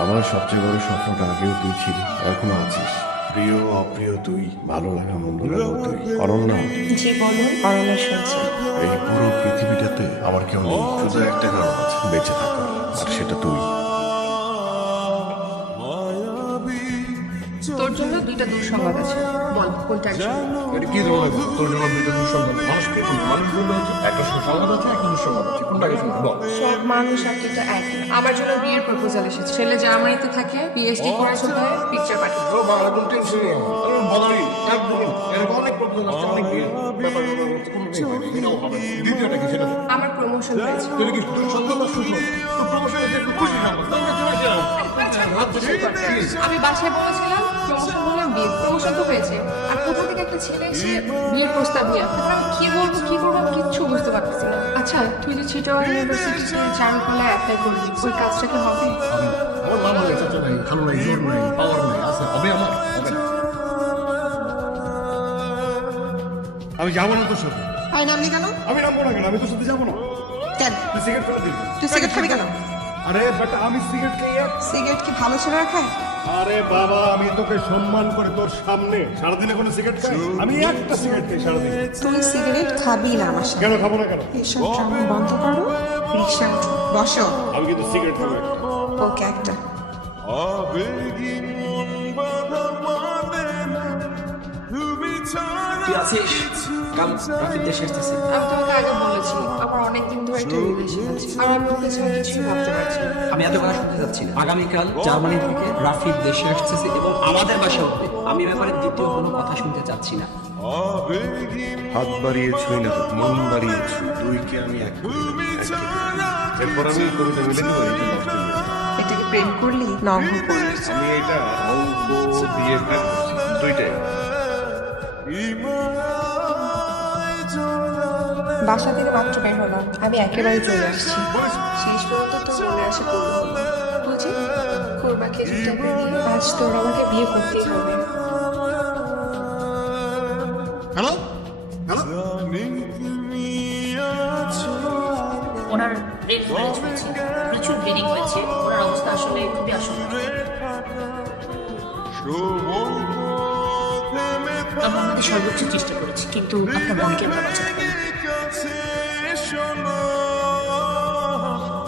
আমার সবচেয়ে বড় স্বপ্নটা আগেও তুই ছিল এখনও আছিস। প্রিয় অপ্রিয় তুই। ভালো লাগা মন্দ লাগা তুই। অরণ্যা জি বলুন। অরণ্য শুনছি। এই পুরো পৃথিবীটাতে আমার কেউ নেই। শুধু একটা কারণ আছে। বেঁচে থাকা আর সেটা তুই। তোর জন্য দুইটা দুঃসংবাদ আছে। বল কোনটা এটা কি ধরনের তোর জন্য দুইটা দুঃসংবাদ? মানুষ কে মানুষ বলবে একটা সুসংবাদ আছে একটা দুঃসংবাদ আছে? কোনটা শুনবি বল। সব মানুষ আর তো এক। আমার জন্য বিয়ের প্রপোজাল এসেছে। ছেলে জার্মানিতে থাকে পিএইচডি করে কোথায় পিকচার পাঠিয়ে ও বাবা কোন টেনশন নেই আমার বলারই একদমই। এরকম অনেক প্রবলেম আছে অনেক বিয়ে ব্যাপার কোনো নেই। এটাও হবে। দ্বিতীয়টা কি সেটা? আমার প্রমোশন হয়েছে। তুই কি দুঃসংবাদ সুসংবাদ তোর প্রমোশনে খুশি কংগ্রেচুলেশন আমি বাসায় বলেছিলাম প্রমোশন হলাম বিয়ে প্রমোশন তো হয়েছে। আর কোথা থেকে একটা ছেলে এসে বিয়ের প্রস্তাব নিয়ে তারপর আমি কি বলব কি করব কিচ্ছু বুঝতে পারতেছি না। আচ্ছা তুই যে চিটাগং ইউনিভার্সিটিতে চারুকলায় অ্যাপ্লাই করবি ওই কাজটা কি হবে? আমার মা বলে চাচা নাই খালো নাই জোর নাই পাওয়ার নাই আছে হবে আমার আমি যাব না তোর সাথে। নামলি কেন আমি নামবো না কেন? আমি তোর সাথে যাব না। কেন? তুই সিগারেট ফেলে দিবি তুই সিগারেট খাবি কেন? আরে বেটা আমি সিগারেট খেয়ে সিগারেট কি ভালো ছেলেরা খায়? আরে বাবা আমি তোকে সম্মান করে তোর সামনে। সারাদিনে কোনো সিগারেট খাই? আমি একটা সিগারেট খাই সারাদিন। তুই সিগারেট খাবি না আমার সাথে। কেন খাব না কেন? এসব ড্রামা বন্ধ করো। রিক্সা। বসো। আমি কিন্তু সিগারেট খাব। একটা। ওকে একটা। তুই আছিস? কাল রাফির দেশে আসতেছে আমি তোমাকে আগে বলেছি। রিলেশন আর আমি ওকে ছাড়া কিছুই ভাবতে পারছি না আমি এত কথা শুনতে যাচ্ছি না। আগামীকাল জার্মানি থেকে রাফির দেশে আসতেছে এবং আমাদের বাসায় উঠবে। আমি ব্যাপারে দ্বিতীয় কোনো কথা শুনতে চাচ্ছি না। হাত বাড়িয়ে ছুঁই না তো, মন বাড়িয়ে ছুঁই দুইকে আমি এক। এরপর আমি কবিতা মিলে। এটাকে প্রেম করলি নর্ম করলি। আমি এটা অঙ্ক দিয়ে দুইটাই। বাসা থেকে মাত্র বের হলাম। আমি একেবারে চলে আসছি। শেষ পর্যন্ত তোর মনে আসে করব বুঝি করবা খেজুরটাকে দিয়ে আজ তোর আমাকে বিয়ে করতেই হবে। হ্যালো হ্যালো ওনার ব্রেন হ্যামারেজ হয়েছে। প্রচুর ব্লিডিং হয়েছে। ওনার অবস্থা আসলে খুবই আশঙ্কা আমরা আমাদের সর্বোচ্চ চেষ্টা করেছি কিন্তু আপনার বোনকে আমরা বাঁচাতে সুযোগ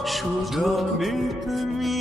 শুধু তুমি